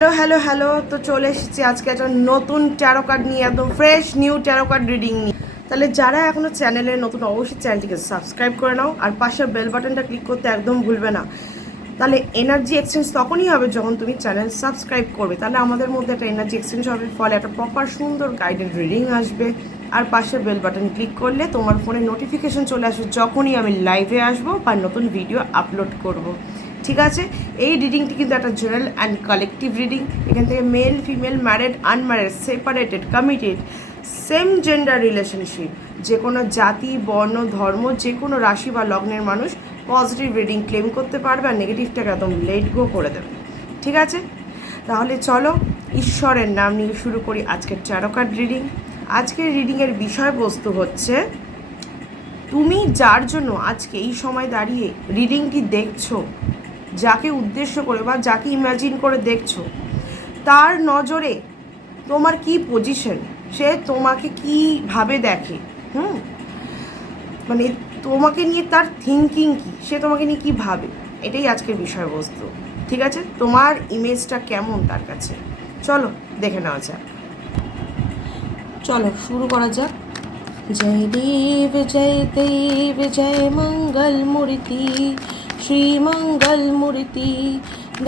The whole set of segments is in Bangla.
হ্যালো হ্যালো হ্যালো, তো চলে এসেছি আজকে একটা নতুন ট্যারো কার্ড নিয়ে, একদম fresh new taro card reading নিয়ে। তাহলে যারা এখনও চ্যানেলে নতুন, অবশ্যই চ্যানেলটিকে সাবস্ক্রাইব করে নাও, আর পাশের বেল বাটনটা ক্লিক করতে একদম ভুলবে না। তাহলে এনার্জি এক্সচেঞ্জ তখনই হবে যখন তুমি চ্যানেল সাবস্ক্রাইব করবে, তাহলে আমাদের মধ্যে একটা এনার্জি এক্সচেঞ্জ হবে, ফলে একটা প্রপার সুন্দর গাইডেড রিডিং আসবে। আর পাশের বেল বাটন ক্লিক করলে তোমার ফোনে নোটিফিকেশন চলে আসবে যখনই আমি লাইভে আসবো বা নতুন ভিডিও আপলোড করব। ঠিক আছে, এই রিডিংটি কিন্তু একটা জেনারেল অ্যান্ড কালেকটিভ রিডিং। এখান থেকে male, female, married, unmarried, separated, committed, same gender relationship, যে কোনো জাতি, বর্ণ, ধর্ম, যে কোনো রাশি বা লগ্নের মানুষ পজিটিভ রিডিং ক্লেম করতে পারবে, আর নেগেটিভটাকে একদম লেট গো করে দেবে। ঠিক আছে, তাহলে চলো ঈশ্বরের নাম নিয়ে শুরু করি আজকের ট্যারো কার্ড রিডিং। আজকের রিডিংয়ের বিষয়বস্তু হচ্ছে, তুমি যার জন্য আজকে এই সময় দাঁড়িয়ে রিডিংটি দেখছো, যাকে উদ্দেশ্য করে বা যাকে ইমাজিন করে দেখছো, তার নজরে তোমার কি পজিশন, সে তোমাকে কীভাবে দেখে, মানে তোমাকে নিয়ে তার থিঙ্কিং কী, সে তোমাকে নিয়ে কী ভাবে, এটাই আজকের বিষয়বস্তু। ঠিক আছে, তোমার ইমেজটা কেমন তার কাছে, চলো দেখে নেওয়া যাক। চলো শুরু করা যাক। जय देव जय मंगल मूर्ति, श्री मंगल मूर्ति,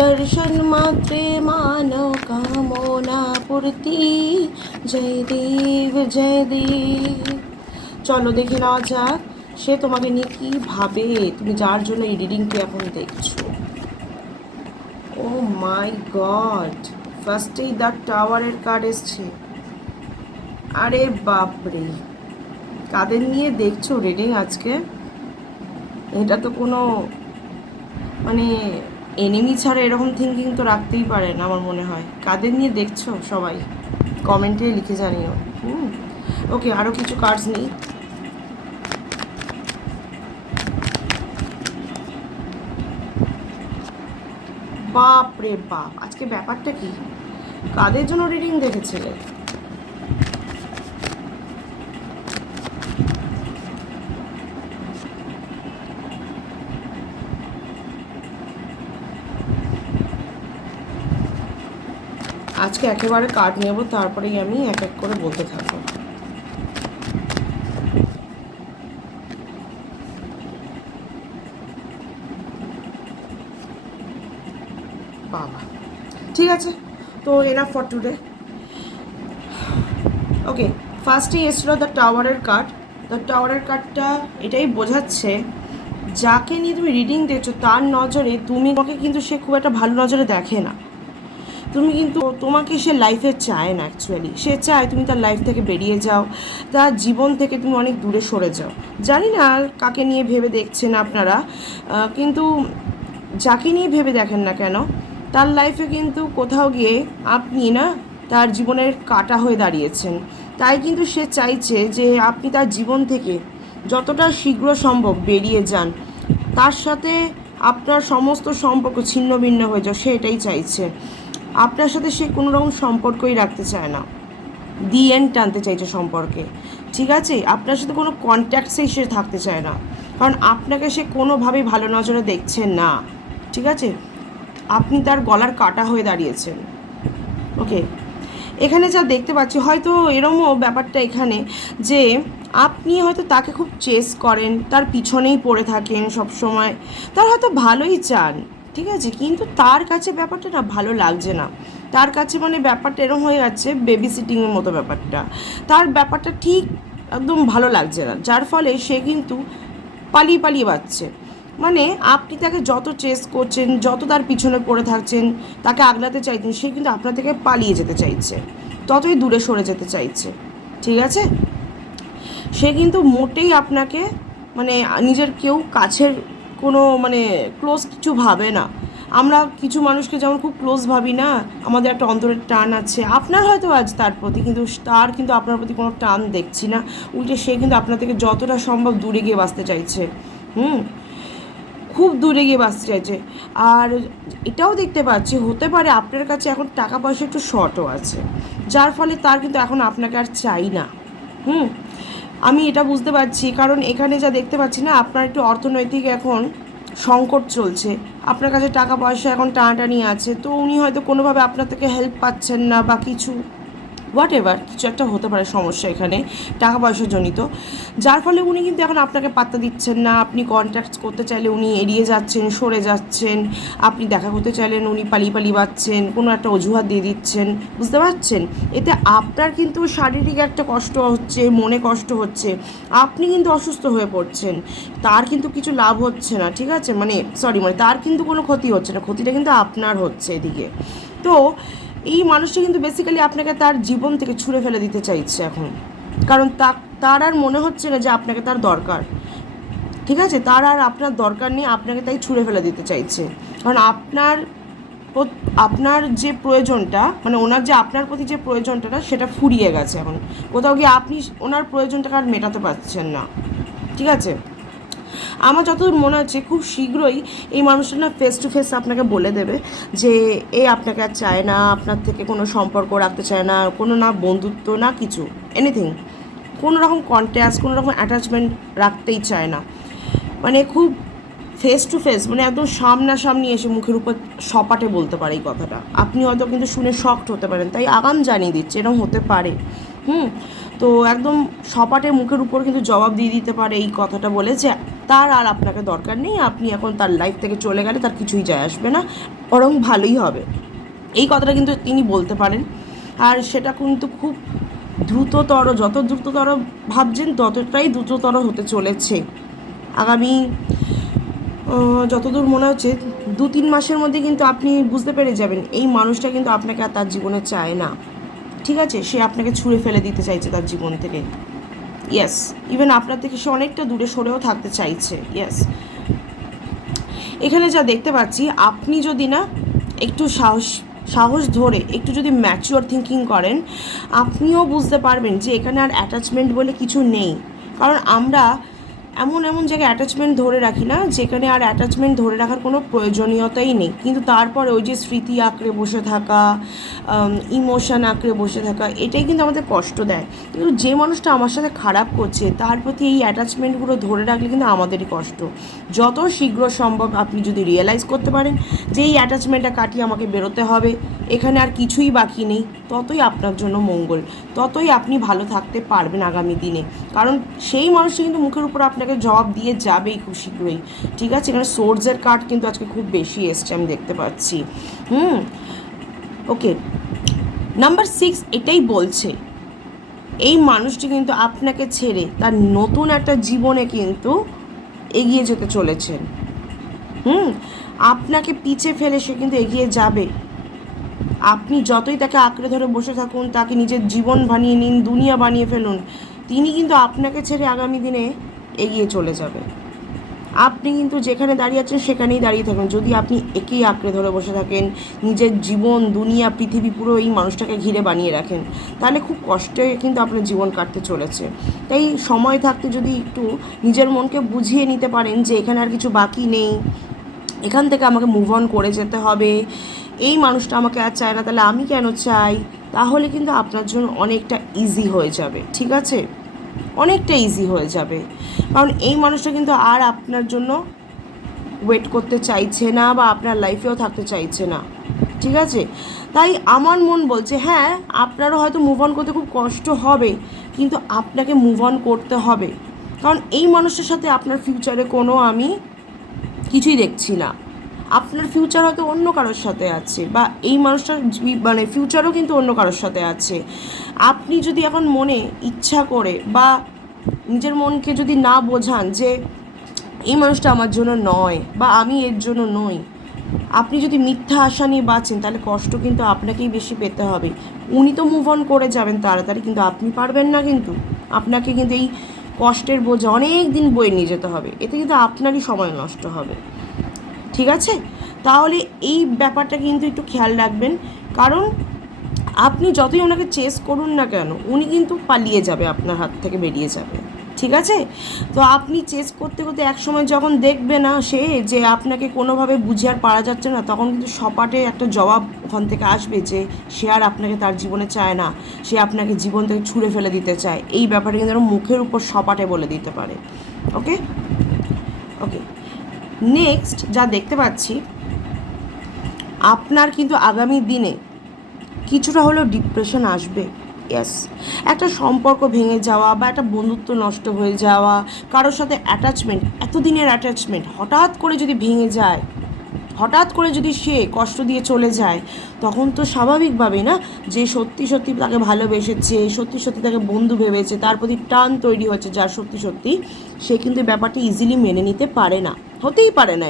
दर्शन मात्रे मानव कामना पूर्ति, जय देव। চলো দেখে নেওয়া যাক সে তোমাকে নিয়ে কী ভাবে, তুমি যার জন্য এই রিডিংটি এখন দেখছো। ও মাই গড, ফার্স্টেই দ্য টাওয়ারের কার্ড এসছে। আরে বাপরে, কাদের নিয়ে দেখছো রিডিং আজকে? এটা তো কোনো মানে এনিমি ছাড়া এরকম থিঙ্কিং তো রাখতেই পারে না আমার মনে হয়। কাদের নিয়ে দেখছো সবাই কমেন্টে লিখে জানিও। ওকে, আরও কিছু কার্ডস নেই। বাপ রে বাপ, আজকে ব্যাপারটা কি? কাদের জন্য রিডিং দেখেছিলে? আজকে একেবারে কার্ড নেব, তারপরেই আমি এক এক করে বলতে থাকবো। বাবা, ঠিক আছে, তো এনাফ ফর টুডে। ওকে, ফার্স্টেই এসেছিলো দ্য টাওয়ারের কার্ড। দ্য টাওয়ারের কার্ডটা এটাই বোঝাচ্ছে, যাকে নিয়ে তুমি রিডিং দেখছো তার নজরে তোমাকে কিন্তু সে খুব একটা ভালো নজরে দেখে না। তুমি কিন্তু তোমাকে সে লাইফে চায় না, অ্যাকচুয়ালি সে চায় তুমি তার লাইফ থেকে বেরিয়ে যাও, তার জীবন থেকে তুমি অনেক দূরে সরে যাও। জানি না কাকে নিয়ে ভেবে দেখছেন আপনারা, কিন্তু যাকে নিয়ে ভেবে দেখেন না কেন, তার লাইফে কিন্তু কোথাও গিয়ে আপনি না তার জীবনের কাঁটা হয়ে দাঁড়িয়েছেন। তাই কিন্তু সে চাইছে যে আপনি তার জীবন থেকে যতটা শীঘ্র সম্ভব বেরিয়ে যান, তার সাথে আপনার সমস্ত সম্পর্ক ছিন্ন ভিন্ন হয়ে যাও, সে এটাই চাইছে। আপনার সাথে সে কোনো রকম সম্পর্কই রাখতে চায় না, দি এন্ড টানতে চাইছে সম্পর্কে। ঠিক আছে, আপনার সাথে কোনো কন্ট্যাক্টসেই সে থাকতে চায় না, কারণ আপনাকে সে কোনোভাবেই ভালো নজরে দেখছে না। ঠিক আছে, আপনি তার গলার কাটা হয়ে দাঁড়িয়েছেন। ওকে, এখানে যা দেখতে পাচ্ছি, হয়তো এরমও ব্যাপারটা এখানে যে আপনি হয়তো তাকে খুব চেস করেন, তার পিছনেই পড়ে থাকেন সব সময়, তার হয়তো ভালোই চান। ঠিক আছে, কিন্তু তার কাছে ব্যাপারটা না ভালো লাগছে না। তার কাছে মানে ব্যাপারটা এরকম হয়ে যাচ্ছে বেবি সিটিংয়ের মতো ব্যাপারটা, তার ব্যাপারটা ঠিক একদম ভালো লাগছে না, যার ফলে সে কিন্তু পালিয়ে পালিয়ে বাঁচছে। মানে আপনি তাকে যত চেস করছেন, যত তার পিছনে পড়ে থাকছেন, তাকে আগলাতে চাইছেন, সে কিন্তু আপনার থেকে পালিয়ে যেতে চাইছে, ততই দূরে সরে যেতে চাইছে। ঠিক আছে, সে কিন্তু মোটেই আপনাকে মানে নিজের কেউ কাছের কোনো মানে ক্লোজ কিছু ভাবে না। আমরা কিছু মানুষকে যেমন খুব ক্লোজ ভাবি না, আমাদের একটা অন্তরের টান আছে, আপনার হয়তো আজ তার প্রতি, কিন্তু তার কিন্তু আপনার প্রতি কোনো টান দেখছি না। উল্টে সে কিন্তু আপনার থেকে যতটা সম্ভব দূরে গিয়ে বাঁচতে চাইছে, খুব দূরে গিয়ে বাঁচতে চাইছে। আর এটাও দেখতে পাচ্ছি, হতে পারে আপনার কাছে এখন টাকা পয়সা একটু শর্টও আছে, যার ফলে তার কিন্তু এখন আপনাকে আর চাই না। আমি এটা বুঝতে পারছি, কারণ এখানে যা দেখতে পাচ্ছি না, আপনার একটু অর্থনৈতিক এখন সংকট চলছে, আপনার কাছে টাকা পয়সা এখন টানাটানি আছে, তো উনি হয়তো কোনোভাবে আপনার থেকে হেল্প পাচ্ছেন না বা কিছু হোয়াট এভার কিছু একটা হতে পারে সমস্যা এখানে টাকা পয়সা জনিত, যার ফলে উনি কিন্তু এখন আপনাকে পাত্তা দিচ্ছেন না। আপনি কন্ট্যাক্ট করতে চাইলে উনি এড়িয়ে যাচ্ছেন, সরে যাচ্ছেন, আপনি দেখা করতে চাইলেন উনি পালিয়ে বাচ্ছেন, কোনো একটা অজুহাত দিয়ে দিচ্ছেন, বুঝতে পারছেন? এতে আপনার কিন্তু শারীরিক একটা কষ্ট হচ্ছে, মনে কষ্ট হচ্ছে, আপনি কিন্তু অসুস্থ হয়ে পড়ছেন, তার কিন্তু কিছু লাভ হচ্ছে না, ঠিক আছে, মানে তার কিন্তু কোনো ক্ষতি হচ্ছে না, ক্ষতিটা কিন্তু আপনার হচ্ছে এদিকে। তো এই মানুষটা কিন্তু বেসিক্যালি আপনাকে তার জীবন থেকে ছুঁড়ে ফেলে দিতে চাইছে এখন, কারণ তার আর মনে হচ্ছে না যে আপনাকে তার দরকার, ঠিক আছে, তার আর আপনার দরকার নেই, আপনাকে তাই ছুঁড়ে ফেলে দিতে চাইছে। কারণ আপনার যে প্রয়োজনটা, মানে ওনার যে আপনার প্রতি যে প্রয়োজনটা না, সেটা ফুরিয়ে গেছে এখন, কোথাও গিয়ে আপনি ওনার প্রয়োজনটাকে আর মেটাতে পারছেন না, ঠিক আছে। আমার যতদূর মনে হচ্ছে খুব শীঘ্রই এই মানুষটা না ফেস টু ফেস আপনাকে বলে দেবে যে এ আপনাকে আর চায় না, আপনার থেকে কোনো সম্পর্ক রাখতে চায় না, কোনো না বন্ধুত্ব না কিছু, এনিথিং, কোনো রকম কন্ট্যাক্ট, কোনো রকম অ্যাটাচমেন্ট রাখতেই চায় না। মানে খুব ফেস টু ফেস, মানে একদম সামনাসামনি এসে মুখের উপর সপাটে বলতে পারে এই কথাটা। আপনি হয়তো কিন্তু শুনে শকড হতে পারেন, তাই আগাম জানিয়ে দিচ্ছে এরকম হতে পারে। তো একদম সপাটে মুখের উপর কিন্তু জবাব দিয়ে দিতে পারে এই কথাটা বলে যে তার আর আপনাকে দরকার নেই, আপনি এখন তার লাইফ থেকে চলে গেলে তার কিছুই যায় আসবে না, বরং ভালোই হবে, এই কথাটা কিন্তু তিনি বলতে পারেন। আর সেটা কিন্তু খুব দ্রুততর, যত দ্রুততর ভাবছেন ততটাই দ্রুততর হতে চলেছে। আগামী যতদূর মনে হচ্ছে 2-3 মাসের মধ্যে কিন্তু আপনি বুঝতে পেরে যাবেন এই মানুষটা কিন্তু আপনাকে আর তার জীবনে চায় না, ঠিক আছে, সে আপনাকে ছুঁড়ে ফেলে দিতে চাইছে তার জীবন থেকে। ইয়েস, ইভেন আপনার থেকে সে অনেকটা দূরে সরেও থাকতে চাইছে। ইয়েস, এখানে যা দেখতে পাচ্ছি, আপনি যদি না একটু সাহস ধরে একটু যদি ম্যাচিওর থিঙ্কিং করেন, আপনিও বুঝতে পারবেন যে এখানে আর অ্যাটাচমেন্ট বলে কিছু নেই। কারণ আমরা এমন জায়গায় অ্যাটাচমেন্ট ধরে রাখি না যেখানে আর অ্যাটাচমেন্ট ধরে রাখার কোনো প্রয়োজনীয়তাই নেই, কিন্তু তারপরে ওই যে স্মৃতি আঁকড়ে বসে থাকা, ইমোশান আঁকড়ে বসে থাকা, এটাই কিন্তু আমাদের কষ্ট দেয়। কিন্তু যে মানুষটা আমার সাথে খারাপ করছে তার প্রতি এই অ্যাটাচমেন্টগুলো ধরে রাখলে কিন্তু আমাদেরই কষ্ট। যত শীঘ্র সম্ভব আপনি যদি রিয়েলাইজ করতে পারেন যে এই অ্যাটাচমেন্টটা কাটিয়ে আমাকে বেরোতে হবে, এখানে আর কিছুই বাকি নেই, ততই আপনার জন্য মঙ্গল, ততই আপনি ভালো থাকতে পারবেন আগামী দিনে। কারণ সেই মানুষটা কিন্তু মুখের উপর আপনাকে জবাব দিয়ে যাবেই খুব শীঘ্রই, ঠিক আছে। এখানে সোর্সের কার্ড কিন্তু আজকে খুব বেশি এসছে, আমি দেখতে পাচ্ছি। ওকে, নাম্বার 6 এটাই বলছে এই মানুষটি কিন্তু আপনাকে ছেড়ে তার নতুন একটা জীবনে কিন্তু এগিয়ে যেতে চলেছেন। আপনাকে পিছে ফেলে সে কিন্তু এগিয়ে যাবে। আপনি যতই তাকে আঁকড়ে ধরে বসে থাকুন, তাকে নিজের জীবন বানিয়ে নিন, দুনিয়া বানিয়ে ফেলুন, তিনি কিন্তু আপনাকে ছেড়ে আগামী দিনে এগিয়ে চলে যাবে। আপনি কিন্তু যেখানে দাঁড়িয়ে আছেন সেখানেই দাঁড়িয়ে থাকুন। যদি আপনি একেই আঁকড়ে ধরে বসে থাকেন, নিজের জীবন, দুনিয়া, পৃথিবী পুরো এই মানুষটাকে ঘিরে বানিয়ে রাখেন, তাহলে খুব কষ্টে কিন্তু আপনার জীবন কাটতে চলেছে। তাই সময় থাকতে যদি একটু নিজের মনকে বুঝিয়ে নিতে পারেন যে এখানে আর কিছু বাকি নেই, এখান থেকে আমাকে মুভ অন করে যেতে হবে, এই মানুষটা আমাকে আর চায় না, তাহলে আমি কেন চাই, তাহলে কিন্তু আপনার জন্য অনেকটা ইজি হয়ে যাবে, ঠিক আছে, অনেকটা ইজি হয়ে যাবে। কারণ এই মানুষটা কিন্তু আর আপনার জন্য ওয়েট করতে চাইছে না বা আপনার লাইফেও থাকতে চাইছে না, ঠিক আছে। তাই আমার মন বলছে হ্যাঁ, আপনারও হয়তো মুভ অন করতে খুব কষ্ট হবে, কিন্তু আপনাকে মুভ অন করতে হবে। কারণ এই মানুষটার সাথে আপনার ফিউচারে কোনো আমি কিছুই দেখছি না। আপনার ফিউচার হয়তো অন্য কারোর সাথে আছে, বা এই মানুষটার মানে ফিউচারও কিন্তু অন্য কারোর সাথে আছে। আপনি যদি এখন মনে ইচ্ছা করে বা নিজের মনকে যদি না বোঝান যে এই মানুষটা আমার জন্য নয় বা আমি এর জন্য নই, আপনি যদি মিথ্যা আশা নিয়ে বাঁচেন, তাহলে কষ্ট কিন্তু আপনাকেই বেশি পেতে হবে। উনি তো মুভ অন করে যাবেন তাড়াতাড়ি, কিন্তু আপনি পারবেন না, কিন্তু আপনাকে কিন্তু এই কষ্টের বোঝা অনেক দিন বয়ে নিয়ে যেতে হবে, এতে কিন্তু আপনারই সময় নষ্ট হবে, ঠিক আছে। তাহলে এই ব্যাপারটা কিন্তু একটু খেয়াল রাখবেন। কারণ আপনি যতই ওনাকে চেস করুন না কেন, উনি কিন্তু পালিয়ে যাবে, আপনার হাত থেকে বেরিয়ে যাবে, ঠিক আছে। তো আপনি চেস করতে করতে একসময় যখন দেখবে না সে যে আপনাকে কোনোভাবে বুঝে আর পারা যাচ্ছে না, তখন কিন্তু সপাটে একটা জবাব ওখান থেকে আসবে যে সে আর আপনাকে তার জীবনে চায় না, সে আপনাকে জীবন থেকে ছুঁড়ে ফেলে দিতে চায়। এই ব্যাপারটা কিন্তু মুখের উপর সপাটে বলে দিতে পারে। ওকে ওকে নেক্সট যা দেখতে পাচ্ছি, আপনার কিন্তু আগামী দিনে কিছুটা হলেও ডিপ্রেশন আসবে। ইয়েস, একটা সম্পর্ক ভেঙে যাওয়া বা একটা বন্ধুত্ব নষ্ট হয়ে যাওয়া, কারোর সাথে অ্যাটাচমেন্ট, এতদিনের অ্যাটাচমেন্ট হঠাৎ করে যদি ভেঙে যায়, হঠাৎ করে যদি সে কষ্ট দিয়ে চলে যায়, তখন তো স্বাভাবিকভাবেই না যে সত্যি সত্যি তাকে ভালোবেসেছে, সত্যি সত্যি তাকে বন্ধু ভেবেছে, তার প্রতি টান তৈরি হচ্ছে, যার সত্যি সত্যি সে কিন্তু ব্যাপারটা ইজিলি মেনে নিতে পারে না, হতেই পারে না।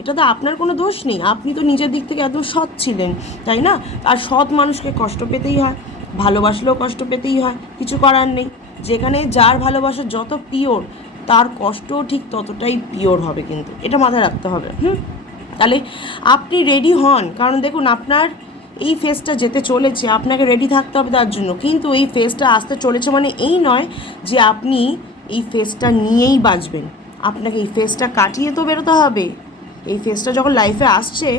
এটা তো আপনার কোনো দোষ নেই, আপনি তো নিজের দিক থেকে একদম সৎ ছিলেন, তাই না? আর সৎ মানুষকে কষ্ট পেতেই হয়, ভালোবাসলেও কষ্ট পেতেই হয়, কিছু করার নেই। যেখানে যার ভালোবাসা যত পিওর, তার কষ্টও ঠিক ততটাই পিওর হবে, কিন্তু এটা মাথায় রাখতে হবে। তাহলে আপনি রেডি হন, কারণ দেখুন আপনার এই ফেজটা যেতে চলেছে, আপনাকে রেডি থাকতে হবে তার জন্য। কিন্তু এই ফেজটা আসতে চলেছে মানে এই নয় যে আপনি এই ফেজটা নিয়েই বাঁচবেন, আপনাকে এই ফেজটা কাটিয়ে তো বেরোতে হবে। এই ফেজটা যখন লাইফে আসছে,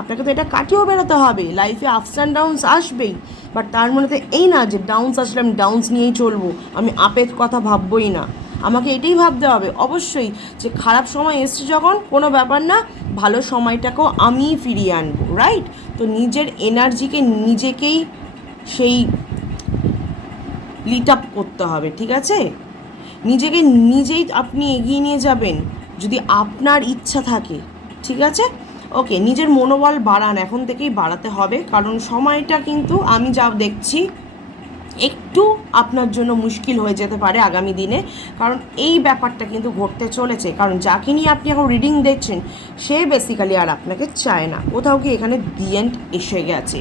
আপনাকে তো এটা কাটিয়েও বেরোতে হবে। লাইফে আপস অ্যান্ড ডাউনস আসবেই, বাট তার মধ্যে এই না যে ডাউনস আসলে আমি ডাউনস নিয়েই চলবো, আমি আপের কথা ভাববই না। আমাকে এটাই ভাবতে হবে অবশ্যই যে খারাপ সময় এসছে যখন, কোনো ব্যাপার না, ভালো সময়টাকেও আমিই ফিরিয়ে আনবো, রাইট? তো নিজের এনার্জিকে নিজেকেই সেই লিট আপ করতে হবে, ঠিক আছে? নিজেকে নিজেই আপনি এগিয়ে নিয়ে যাবেন যদি আপনার ইচ্ছা থাকে, ঠিক আছে? ওকে, নিজের মনোবল বাড়ান, এখন থেকেই বাড়াতে হবে, কারণ সময়টা কিন্তু আমি যা দেখছি একটু আপনার জন্য মুশকিল হয়ে যেতে পারে আগামী দিনে, কারণ এই ব্যাপারটা কিন্তু ঘটতে চলেছে। কারণ যাকে নিয়ে আপনি এখন রিডিং দেখছেন, সে বেসিক্যালি আর আপনাকে চায় না, কোথাও কি এখানে দি এন্ড এসে গেছে।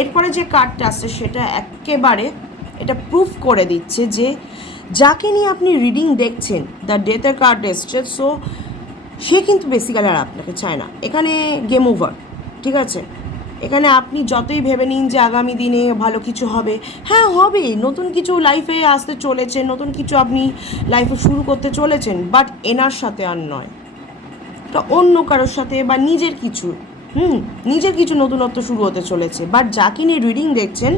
এরপরে যে কার্ডটা আসছে সেটা একেবারে এটা প্রুফ করে দিচ্ছে যে যাকে নিয়ে আপনি রিডিং দেখছেন, দ্য ডেথের কার্ড এসছে, সো সে কিন্তু বেসিক্যালি আর আপনাকে চায় না। এখানে গেম ওভার, ঠিক আছে? এখানে আপনি যতই ভেবে নিন যে আগামী দিনে ভালো কিছু হবে, হ্যাঁ হবে, নতুন কিছু লাইফে আসতে চলেছে, নতুন কিছু আপনি লাইফে শুরু করতে চলেছেন, বাট এনার সাথে আর নয়, এটা অন্য কারোর সাথে বা নিজের কিছু, নিজের কিছু নতুনত্ব শুরু হতে চলেছে। বাট যাকে নিয়ে রিডিং দেখছেন,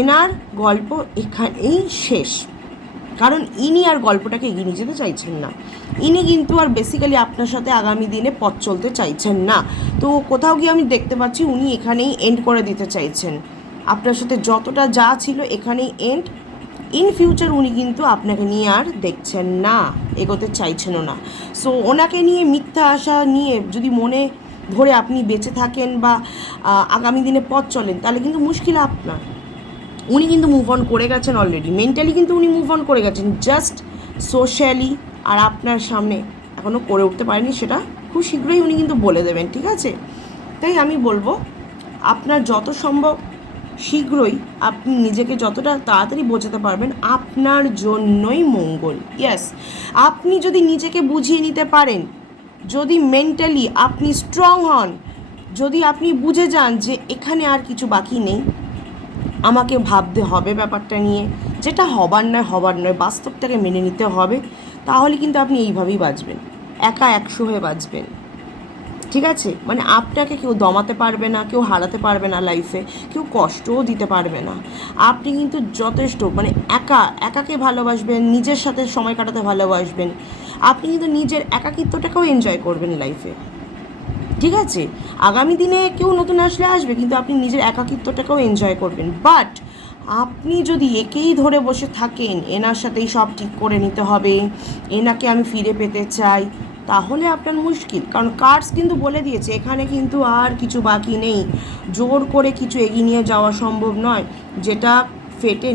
এনার গল্প এখানেই শেষ, কারণ ইনি আর গল্পটাকে এগিয়ে নিয়ে যেতে চাইছেন না। ইনি কিন্তু আর বেসিক্যালি আপনার সাথে আগামী দিনে পথ চলতে চাইছেন না। তো কোথাও গিয়ে আমি দেখতে পাচ্ছি উনি এখানেই এন্ড করে দিতে চাইছেন, আপনার সাথে যতটা যা ছিল এখানেই এন্ড। ইন ফিউচার উনি কিন্তু আপনাকে নিয়ে আর দেখছেন না, এগোতে চাইছেনও না। সো ওনাকে নিয়ে মিথ্যা আশা নিয়ে যদি মনে ধরে আপনি বেঁচে থাকেন বা আগামী দিনে পথ চলেন, তাহলে কিন্তু মুশকিল আপনার। উনি কিন্তু মুভ অন করে গেছেন অলরেডি, মেন্টালি কিন্তু উনি মুভ অন করে গেছেন, জাস্ট সোশ্যালি আর আপনার সামনে এখনও করে উঠতে পারেনি, সেটা খুব শীঘ্রই উনি কিন্তু বলে দেবেন, ঠিক আছে? তাই আমি বলবো আপনার যত সম্ভব শীঘ্রই আপনি নিজেকে যতটা তাড়াতাড়ি বোঝাতে পারবেন, আপনার জন্যই মঙ্গল। ইয়েস, আপনি যদি নিজেকে বুঝিয়ে নিতে পারেন, যদি মেন্টালি আপনি স্ট্রং হন, যদি আপনি বুঝে যান যে এখানে আর কিছু বাকি নেই, আমাকে ভাবতে হবে ব্যাপারটা নিয়ে, যেটা হবার নয়, বাস্তবটাকে মেনে নিতে হবে, তাহলে কিন্তু আপনি এইভাবেই বাঁচবেন, একা 100 হয়ে বাঁচবেন, ঠিক আছে? মানে আপনাকে কেউ দমাতে পারবে না, কেউ হারাতে পারবে না লাইফে, কেউ কষ্টও দিতে পারবে না। আপনি কিন্তু যথেষ্ট, মানে একাকে ভালোবাসবেন, নিজের সাথে সময় কাটাতে ভালোবাসবেন, আপনি কিন্তু নিজের একাকিত্বটাকেও এনজয় করবেন লাইফে, ঠিক আছে? আগামী দিনে কেউ নতুন আসলে আসবে, কিন্তু আপনি নিজের একাকিত্বটাকেও এনজয় করবেন। বাট আপনি যদি একেই ধরে বসে থাকেন, এনার সাথেই সব ঠিক করে নিতে হবে, এনাকে আমি ফিরে পেতে চাই, তাহলে আপনার মুশকিল। কারণ কার্ডস কিন্তু বলে দিয়েছে এখানে কিন্তু আর কিছু বাকি নেই, জোর করে কিছু এগিয়ে নিয়ে যাওয়া সম্ভব নয়, যেটা ফেটে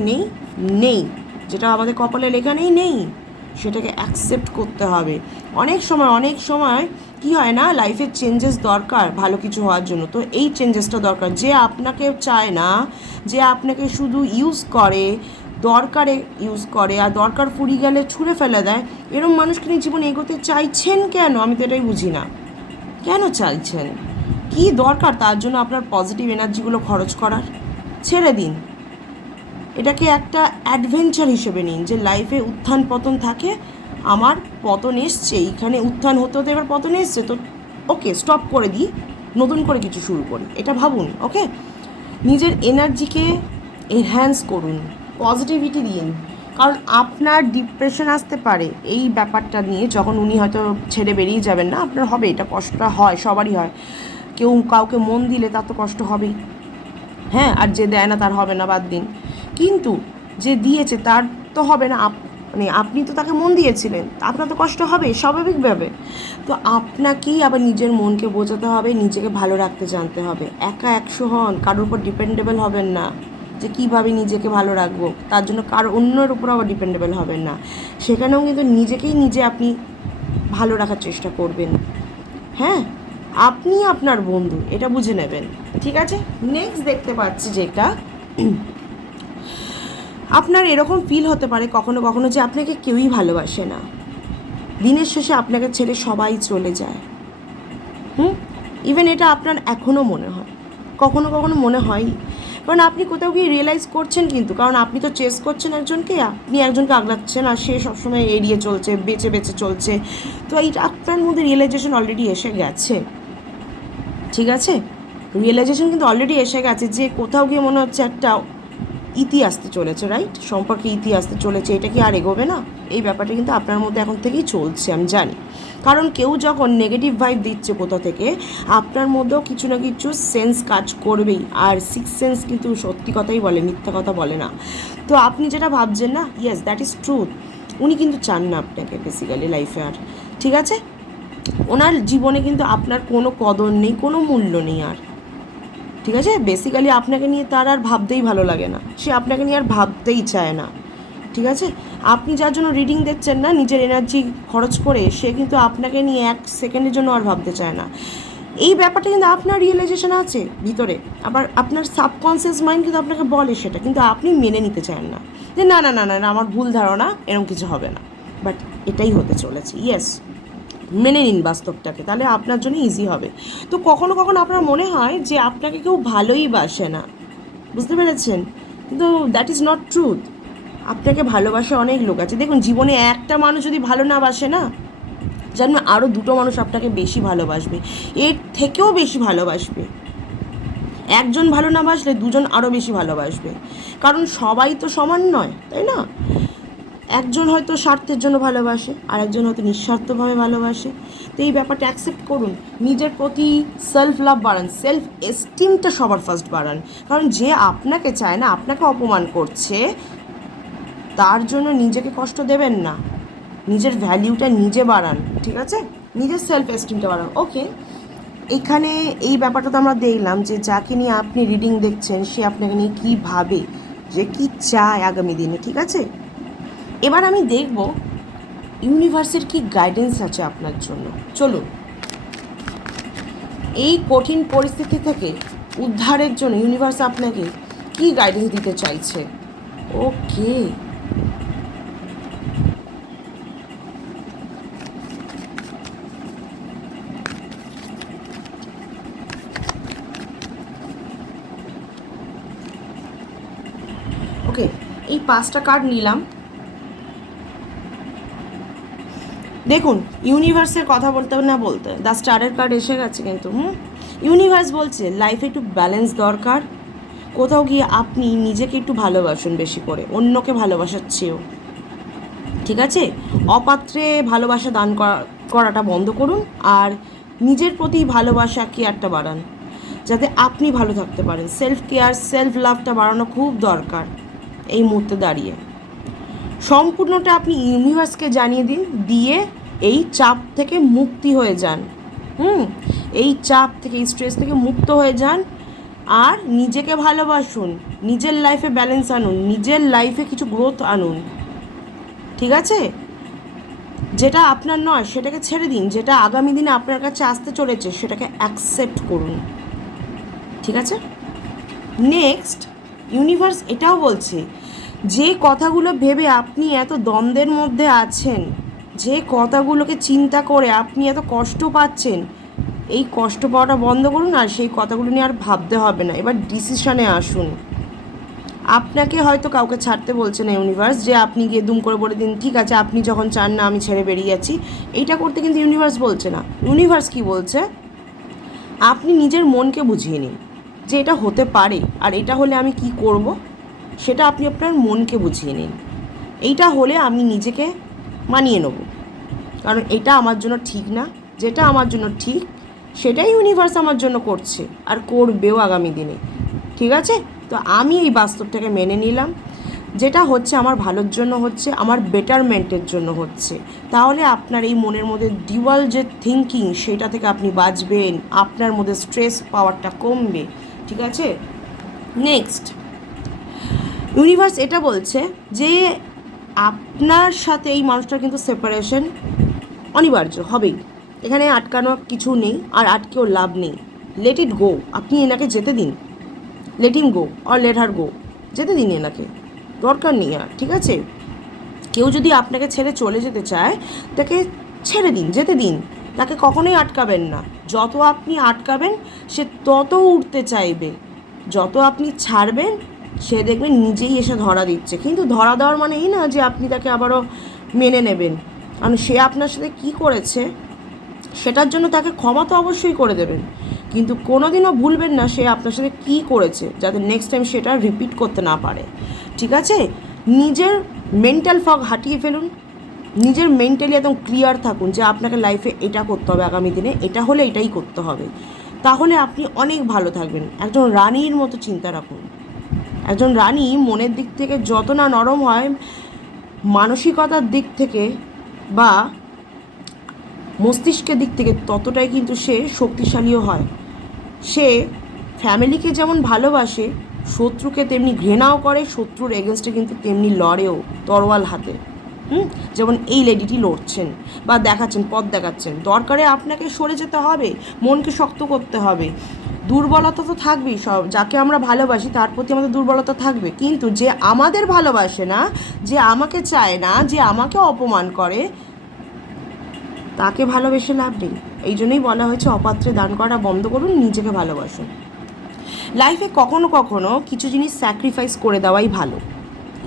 নেই, যেটা আমাদের কপালে লেখা নেই, সেটাকে অ্যাকসেপ্ট করতে হবে। অনেক সময় কি হয় না, লাইফের চেঞ্জেস দরকার ভালো কিছু হওয়ার জন্য, তো এই চেঞ্জেসটা দরকার। যে আপনাকে চায় না, যে আপনাকে শুধু ইউজ করে, দরকারে ইউজ করে, আর দরকার ফুরিয়ে গেলে ছুঁড়ে ফেলে দেয়, এরকম মানুষকে নিয়ে জীবনে এগোতে চাইছেন কেন? আমি তো এটাই বুঝি না, কেন চাইছেন? কি দরকার তার জন্য আপনার পজিটিভ এনার্জিগুলো খরচ করার? ছেড়ে দিন, এটাকে একটা অ্যাডভেঞ্চার হিসেবে নিন, যে লাইফে উত্থান পতন থাকে, আমার পতন এসছে, এইখানে উত্থান হতে হতে এবার পতন এসছে, তো ওকে স্টপ করে দিই, নতুন করে কিছু শুরু করি, এটা ভাবুন। ওকে, নিজের এনার্জিকে এনহ্যান্স করুন, পজিটিভিটি দিন, কারণ আপনার ডিপ্রেশন আসতে পারে এই ব্যাপারটা নিয়ে, যখন উনি হয়তো ছেড়ে বেরিয়ে যাবেন না, আপনার হবে, এটা কষ্টটা হয়, সবারই হয়। কেউ কাউকে মন দিলে তার তো কষ্ট হবেই, হ্যাঁ, আর যে দেয় না তার হবে না, বাদ দিন। কিন্তু যে দিয়েছে তার তো হবে না, মানে আপনি তো তাকে মন দিয়েছিলেন, আপনার তো কষ্ট হবে স্বাভাবিকভাবে। তো আপনাকেই আবার নিজের মনকে বোঝাতে হবে, নিজেকে ভালো রাখতে জানতে হবে। একা 100 হন, কারোর উপর ডিপেন্ডেবল হবেন না যে কীভাবে নিজেকে ভালো রাখবো, তার জন্য অন্যের উপর আবার ডিপেন্ডেবল হবেন না। সেখানেও কিন্তু নিজেকেই নিজে আপনি ভালো রাখার চেষ্টা করবেন, হ্যাঁ, আপনি আপনার বন্ধু, এটা বুঝে নেবেন, ঠিক আছে? নেক্সট দেখতে পাচ্ছি যেটা, আপনার এরকম ফিল হতে পারে কখনো কখনো যে আপনাকে কেউই ভালোবাসে না, দিনের শেষে আপনাকে ছেড়ে সবাই চলে যায়। ইভেন এটা আপনার এখনও মনে হয়, কখনো কখনো মনে হয়, কারণ আপনি কোথাও গিয়ে রিয়েলাইজ করছেন, কিন্তু কারণ আপনি তো চেস করছেন একজনকে, আপনি একজনকে আগলাচ্ছেন, আর সে সবসময় এড়িয়ে চলছে, বেঁচে বেঁচে চলছে। তো এইটা আপনার মধ্যে রিয়েলাইজেশন অলরেডি এসে গেছে, ঠিক আছে? রিয়েলাইজেশন কিন্তু অলরেডি এসে গেছে যে কোথাও গিয়ে মনে হচ্ছে একটা ইতি আসতে চলেছে, রাইট? সম্পর্কে ইতি আসতে চলেছে, এটা কি আর এগোবে না? এই ব্যাপারটা কিন্তু আপনার মধ্যে এখন থেকেই চলছে, আমি জানি। কারণ কেউ যখন নেগেটিভ ভাইব দিচ্ছে কোথাও থেকে, আপনার মধ্যেও কিছু না কিছু সেন্স কাজ করবেই। আর সিক্স সেন্স কিন্তু সত্যি কথাই বলে, মিথ্যা কথা বলে না। তো আপনি যেটা ভাবছেন না, ইয়েস, দ্যাট ইজ ট্রুথ। উনি কিন্তু চান না আপনাকে বেসিক্যালি লাইফে আর, ঠিক আছে? ওনার জীবনে কিন্তু আপনার কোনো কদর নেই, কোনো মূল্য নেই আর, ঠিক আছে? বেসিক্যালি আপনাকে নিয়ে তার আর ভাবতেই ভালো লাগে না, সে আপনাকে নিয়ে আর ভাবতেই চায় না, ঠিক আছে? আপনি যার জন্য রিডিং দিচ্ছেন না, নিজের এনার্জি খরচ করে, সে কিন্তু আপনাকে নিয়ে 1 সেকেন্ডের জন্য আর ভাবতে চায় না। এই ব্যাপারটা কিন্তু আপনার রিয়েলাইজেশন আছে ভিতরে, আবার আপনার সাবকনসিয়াস মাইন্ড কিন্তু আপনাকে বলে সেটা, কিন্তু আপনি মেনে নিতে চান না, যে না না না না না, আমার ভুল ধারণা, এরকম কিছু হবে না। বাট এটাই হতে চলেছে, ইয়েস, মেনে নিন বাস্তবটাকে, তাহলে আপনার জন্য ইজি হবে। তো কখনো কখনো আপনার মনে হয় যে আপনাকে কেউ ভালোই বাসে না, বুঝতে পেরেছেন? কিন্তু দ্যাট ইজ নট ট্রুথ। আপনাকে ভালোবাসে অনেক লোক আছে। দেখুন, জীবনে একটা মানুষ যদি ভালো না বাসে না, জানবেন আরও 2টো মানুষ আপনাকে বেশি ভালোবাসবে, এর থেকেও বেশি ভালোবাসবে। একজন ভালো না বাসলে 2জন আরও বেশি ভালোবাসবে, কারণ সবাই তো সমান নয়, তাই না? একজন হয়তো স্বার্থের জন্য ভালোবাসে, আর একজন হয়তো নিঃস্বার্থভাবে ভালোবাসে। তো এই ব্যাপারটা অ্যাকসেপ্ট করুন, নিজের প্রতি সেলফ লাভ বাড়ান, সেলফ এস্টিমটা সবার ফার্স্ট বাড়ান। কারণ যে আপনাকে চায় না, আপনাকে অপমান করছে, তার জন্য নিজেকে কষ্ট দেবেন না, নিজের ভ্যালিউটা নিজে বাড়ান, ঠিক আছে? নিজের সেলফ এস্টিমটা বাড়ান। ওকে, এখানে এই ব্যাপারটা তো আমরা দেখলাম যে যাকে নিয়ে আপনি রিডিং দেখছেন, সে আপনাকে নিয়ে কী ভাবে, যে কী চায় আগামী দিনে, ঠিক আছে? এবার আমি দেখব ইউনিভার্সের কি গাইডেন্স আছে আপনার জন্য। চলুন, এই কঠিন পরিস্থিতি থেকে উদ্ধারের জন্য ইউনিভার্স আপনাকে কি গাইডেন্স দিতে চাইছে। ওকে, ওকে, এই 5টা কার্ড নিলাম। দেখুন, ইউনিভার্সের কথা বলতে না বলতে দ্য স্টারের কার্ড এসে গেছে কিন্তু। ইউনিভার্স বলছে লাইফে একটু ব্যালেন্স দরকার, কোথাও গিয়ে আপনি নিজেকে একটু ভালোবাসুন বেশি করে, অন্যকে ভালোবাসার চেয়েও, ঠিক আছে? অপাত্রে ভালোবাসা দান করাটা বন্ধ করুন, আর নিজের প্রতি ভালোবাসা কেয়ারটা বাড়ান, যাতে আপনি ভালো থাকতে পারেন। সেলফ কেয়ার, সেলফ লাভটা বাড়ানো খুব দরকার এই মুহূর্তে দাঁড়িয়ে। সম্পূর্ণটা আপনি ইউনিভার্সকে জানিয়ে দিন, দিয়ে এই চাপ থেকে মুক্তি হয়ে যান। এই চাপ থেকে, এই স্ট্রেস থেকে মুক্ত হয়ে যান, আর নিজেকে ভালোবাসুন, নিজের লাইফে ব্যালেন্স আনুন, নিজের লাইফে কিছু গ্রোথ আনুন, ঠিক আছে? যেটা আপনার নয় সেটাকে ছেড়ে দিন, যেটা আগামী দিনে আপনার কাছে আসতে চলেছে সেটাকে অ্যাকসেপ্ট করুন, ঠিক আছে? নেক্সট, ইউনিভার্স এটাও বলছে যে কথাগুলো ভেবে আপনি এত দ্বন্দ্বের মধ্যে আছেন, যে কথাগুলোকে চিন্তা করে আপনি এত কষ্ট পাচ্ছেন, এই কষ্ট পাওয়াটা বন্ধ করুন, আর সেই কথাগুলো নিয়ে আর ভাবতে হবে না। এবার ডিসিশনে আসুন। আপনাকে হয়তো কাউকে ছাড়তে বলছে না ইউনিভার্স, যে আপনি গিয়ে দুম করে বলে দিন ঠিক আছে, আপনি যখন চান না আমি ছেড়ে বেরিয়ে যাচ্ছি, এইটা করতে কিন্তু ইউনিভার্স বলছে না। ইউনিভার্স কি বলছে, আপনি নিজের মনকে বুঝিয়ে নিন যে এটা হতে পারে, আর এটা হলে আমি কি করব, সেটা আপনি আপনার মনকে বুঝিয়ে নিন, এইটা হলে আমি নিজেকে মানিয়ে নেব, কারণ এটা আমার জন্য ঠিক না। যেটা আমার জন্য ঠিক সেটাই ইউনিভার্স আমার জন্য করছে আর করবেও আগামী দিনে। ঠিক আছে? তো আমি এই বাস্তবটাকে মেনে নিলাম, যেটা হচ্ছে আমার ভালোর জন্য হচ্ছে, আমার বেটারমেন্টের জন্য হচ্ছে। তাহলে আপনার এই মনের মধ্যে ডিউয়াল যে থিঙ্কিং সেটা থেকে আপনি বাঁচবেন, আপনার মধ্যে স্ট্রেস পাওয়ারটা কমবে। ঠিক আছে? নেক্সট, ইউনিভার্স এটা বলছে যে আপনার সাথে এই মানুষটার কিন্তু সেপারেশন অনিবার্য হবেই, এখানে আটকানো কিছু নেই, আর আটকেও লাভ নেই। লেট ইট গো, আপনি এনাকে যেতে দিন, let him go or let her go, যেতে দিন এনাকে, দরকার নেই আর। ঠিক আছে? কেউ যদি আপনাকে ছেড়ে চলে যেতে চায় তাকে ছেড়ে দিন, যেতে দিন, তাকে কখনোই আটকাবেন না। যত আপনি আটকাবেন সে তত উঠতে চাইবে, যত আপনি ছাড়বেন সে দেখবেন নিজেই এসে ধরা দিচ্ছে। কিন্তু ধরা দেওয়ার মানে এই না যে আপনি তাকে আবারও মেনে নেবেন, কারণ সে আপনার সাথে কী করেছে সেটার জন্য তাকে ক্ষমা তো অবশ্যই করে দেবেন, কিন্তু কোনোদিনও ভুলবেন না সে আপনার সাথে কী করেছে, যাতে নেক্সট টাইম সেটা রিপিট করতে না পারে। ঠিক আছে? নিজের মেন্টাল ফগ হাটিয়ে ফেলুন, নিজের মেন্টালি একদম ক্লিয়ার থাকুন যে আপনাকে লাইফে এটা করতে হবে, আগামী দিনে এটা হলে এটাই করতে হবে। তাহলে আপনি অনেক ভালো থাকবেন। একজন রানীর মতো চিন্তা রাখুন। একজন রানী মনের দিক থেকে যত না নরম হয়, মানসিকতার দিক থেকে বা মস্তিষ্কের দিক থেকে ততটাই কিন্তু সে শক্তিশালীও হয়। সে ফ্যামিলিকে যেমন ভালোবাসে, শত্রুকে তেমনি ঘৃণাও করে, শত্রুর এগেনস্টে কিন্তু তেমনি লড়েও তরোয়াল হাতে। যেমন এই লেডিটি লড়ছেন বা দেখাচ্ছেন, পথ দেখাচ্ছেন। দরকারে আপনাকে সরে যেতে হবে, মনকে শক্ত করতে হবে। দুর্বলতা তো থাকবেই, সব যাকে আমরা ভালোবাসি তার প্রতি আমাদের দুর্বলতা থাকবে, কিন্তু যে আমাদের ভালোবাসে না, যে আমাকে চায় না, যে আমাকে অপমান করে, তাকে ভালোবেসে লাভ নেই। এই জন্যই বলা হয়েছে অপাত্রে দান করা বন্ধ করুন, নিজেকে ভালোবাসুন। লাইফে কখনো কখনো কিছু জিনিস স্যাক্রিফাইস করে দেওয়াই ভালো।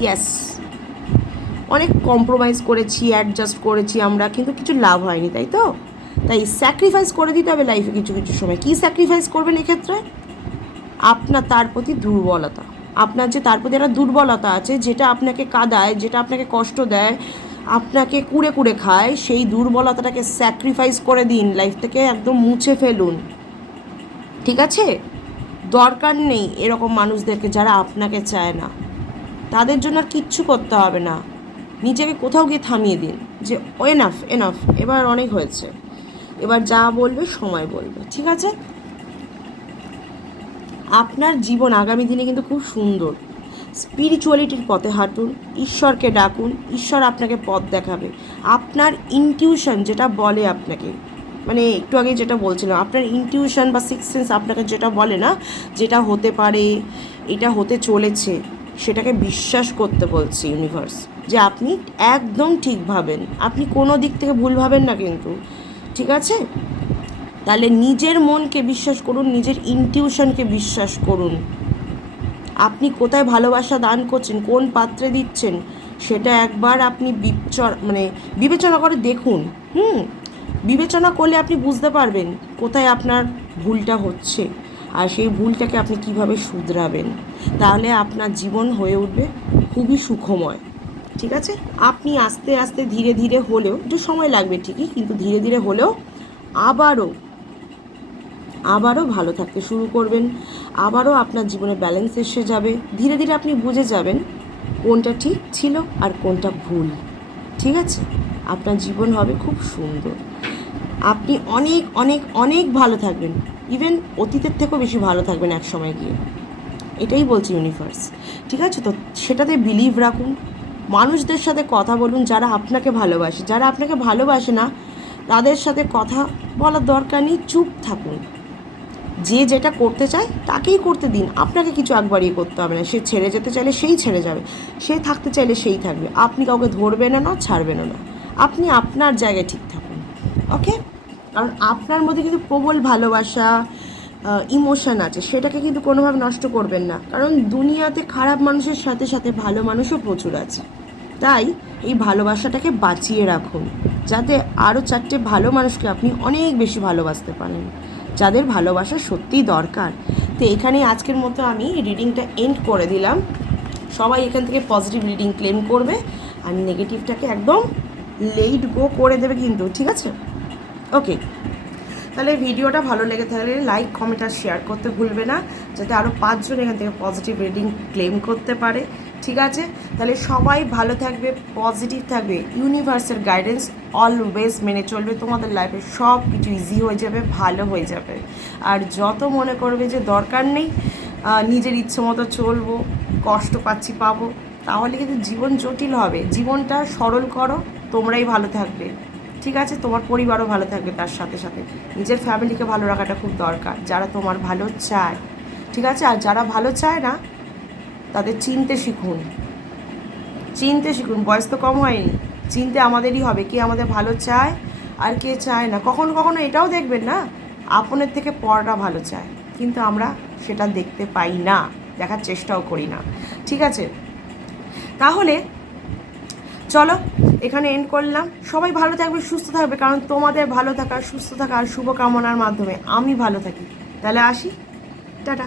ইয়েস, অনেক কম্প্রোমাইজ করেছি, অ্যাডজাস্ট করেছি আমরা, কিন্তু কিছু লাভ হয়নি, তাই তো? তাই স্যাক্রিফাইস করে দিতে হবে লাইফে কিছু কিছু সময়। কী স্যাক্রিফাইস করবেন এক্ষেত্রে? আপনার তার প্রতি দুর্বলতা, আপনার যে তার প্রতি একটা দুর্বলতা আছে, যেটা আপনাকে কাঁদায়, যেটা আপনাকে কষ্ট দেয়, আপনাকে কুড়ে কুড়ে খায়, সেই দুর্বলতাটাকে স্যাক্রিফাইস করে দিন, লাইফ থেকে একদম মুছে ফেলুন। ঠিক আছে? দরকার নেই এরকম মানুষদেরকে যারা আপনাকে চায় না, তাদের জন্য আর কিচ্ছু করতে হবে না। নিজেকে কোথাও গিয়ে থামিয়ে দিন যে এনাফ এনাফ, এবার অনেক হয়েছে, এবার যা বলবে সময় বলবে। ঠিক আছে? আপনার জীবন আগামী দিনে কিন্তু খুব সুন্দর। স্পিরিচুয়ালিটির পথে হাঁটুন, ঈশ্বরকে ডাকুন, ঈশ্বর আপনাকে পথ দেখাবে। আপনার ইনটিউশন যেটা বলে আপনাকে, মানে একটু আগে যেটা বলছিলাম, আপনার ইনটিউশন বা সিক্স সেন্স আপনাকে যেটা বলে না, যেটা হতে পারে, এটা হতে চলেছে, সেটাকে বিশ্বাস করতে বলছে ইউনিভার্স, যে আপনি একদম ঠিক ভাবেন, আপনি কোনো দিক থেকে ভুল ভাবেন না কিন্তু। ঠিক আছে? তাহলে নিজের মনকে বিশ্বাস করুন, নিজের ইনটিউশনকে বিশ্বাস করুন। আপনি কোথায় ভালোবাসা দান করছেন, কোন পাত্রে দিচ্ছেন, সেটা একবার আপনি বিবেচনা করে দেখুন। বিবেচনা করলে আপনি বুঝতে পারবেন কোথায় আপনার ভুলটা হচ্ছে, আর সেই ভুলটাকে আপনি কিভাবে শুধরাবেন। তাহলে আপনার জীবন হয়ে উঠবে খুবই সুখময়। ঠিক আছে? আপনি আস্তে আস্তে ধীরে ধীরে হলেও, একটু সময় লাগবে ঠিকই, কিন্তু ধীরে ধীরে হলেও আবারও ভালো থাকতে শুরু করবেন। আবারও আপনার জীবনে ব্যালেন্স এসে যাবে। ধীরে ধীরে আপনি বুঝে যাবেন কোনটা ঠিক ছিল আর কোনটা ভুল। ঠিক আছে? আপনার জীবন হবে খুব সুন্দর। আপনি অনেক অনেক অনেক ভালো থাকবেন, ইভেন অতীতের থেকেও বেশি ভালো থাকবেন এক সময় গিয়ে। এটাই বলছি ইউনিভার্স। ঠিক আছে? তো সেটাতে বিলিভ রাখুন। মানুষদের সাথে কথা বলুন যারা আপনাকে ভালোবাসে। যারা আপনাকে ভালোবাসে না তাদের সাথে কথা বলার দরকার নেই, চুপ থাকুন। যে যেটা করতে চায় তাকেই করতে দিন, আপনাকে কিছু আগ বাড়িয়ে করতে হবে না। সে ছেড়ে যেতে চাইলে সেই ছেড়ে যাবে, সে থাকতে চাইলে সেই থাকবে। আপনি কাউকে ধরবেন না, ছাড়বেনও না। আপনি আপনার জায়গায় ঠিক থাকুন। ওকে? কারণ আপনার মধ্যে কিন্তু প্রবল ভালোবাসা, ইমোশান আছে, সেটাকে কিন্তু কোনোভাবে নষ্ট করবেন না। কারণ দুনিয়াতে খারাপ মানুষের সাথে সাথে ভালো মানুষও প্রচুর আছে। তাই এই ভালোবাসাটাকে বাঁচিয়ে রাখুন, যাতে আরও 4টে ভালো মানুষকে আপনি অনেক বেশি ভালোবাসতে পারেন, যাদের ভালোবাসা সত্যিই দরকার। তো এখানেই আজকের মতো আমি রিডিংটা এন্ড করে দিলাম। সবাই এখান থেকে পজিটিভ রিডিং ক্লেম করবে, আর নেগেটিভটাকে একদম লেট গো করে দেবে কিন্তু, ঠিক আছে? ওকে, তাহলে ভিডিওটা ভালো লেগে থাকলে লাইক, কমেন্ট আর শেয়ার করতে ভুলবে না, যাতে আরও 5 জন এখান থেকে পজিটিভ রিডিং ক্লেম করতে পারে, ঠিক আছে? তাহলে সবাই ভালো থাকবে, পজিটিভ থাকবে, ইউনিভার্সের গাইডেন্স অলওয়েজ মেনে চলবে, তোমাদের লাইফে সব কিছু ইজি হয়ে যাবে, ভালো হয়ে যাবে। আর যত মনে করবে যে দরকার নেই, নিজের ইচ্ছে মতো চলবো, কষ্ট পাবো, তাহলে কিন্তু জীবন জটিল হবে। জীবনটা সরল করো, তোমরাই ভালো থাকবে, ঠিক আছে? তোমার পরিবারও ভালো থাকবে, তার সাথে সাথে নিজের ফ্যামিলিকে ভালো রাখাটা খুব দরকার, যারা তোমার ভালো চায়, ঠিক আছে? আর যারা ভালো চায় না, তাদের চিনতে শিখুন, বয়স তো কম হয়নি, চিনতে আমাদেরই হবে কে আমাদের ভালো চায় আর কে চায় না। কখনো কখনো এটাও দেখবেন না, আপনের থেকে পরটা ভালো চায়, কিন্তু আমরা সেটা দেখতে পাই না, দেখার চেষ্টাও করি না, ঠিক আছে? তাহলে চলো এখানে এন্ড করলাম। সবাই ভালো থাকবে, সুস্থ থাকবে, কারণ তোমাদের ভালো থাকা, সুস্থ থাকা আর শুভকামনার মাধ্যমে আমি ভালো থাকি। তাহলে আসি, টাটা।